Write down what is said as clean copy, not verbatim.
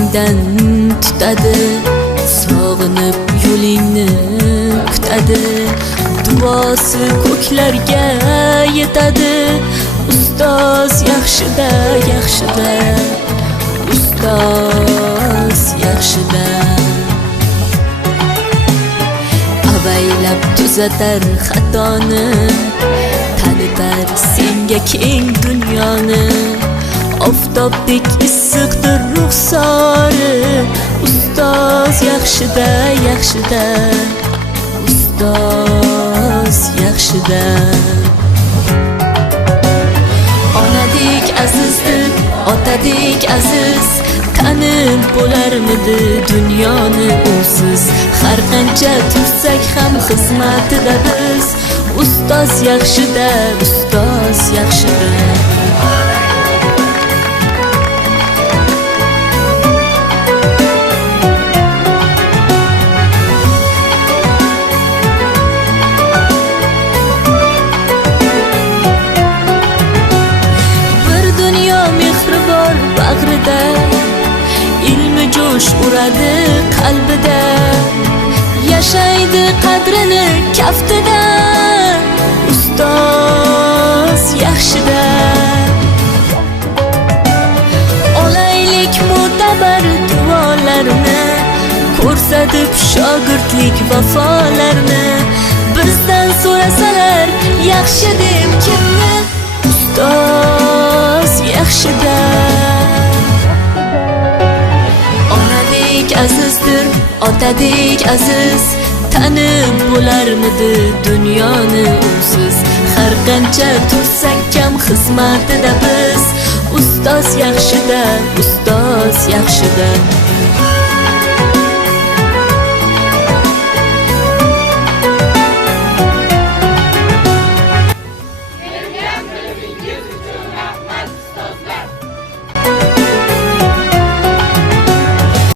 ko'nglingdan tutadi, sog'inib yo'lingni kutadi, duosi ko'klarga yetadi. Ustoz yaxshida, yaxshida, ustoz yaxshida. Avaylab tuzatar xatoni, tanitar senga keng dunyoni. Oftobdek issiqdir ruxsori, ustoz yaxshida, yaxshida, ustoz yaxshida. Onadek azizdir, otadek aziz, tanib bo'larmidi dunyoni usiz. Har qancha tursak ham xizmatida biz, ustoz yaxshida, ustoz yaxshida. Bag'rida ilmi jo'sh uradi qalbida, yashaydi qadrini kaftida, ustoz yaxshida. Olaylik mo'tabar duolarni, ko'rsatib shogirdlik vafolarni. Bizdan so'rasalar yaxshi deb kimni, ustoz yaxshida. Azizdir, otadek aziz, tanib bo'larmidi dunyoni usiz. Har qancha tursak kam xizmatida biz, ustoz yaxshida, ustoz yaxshida.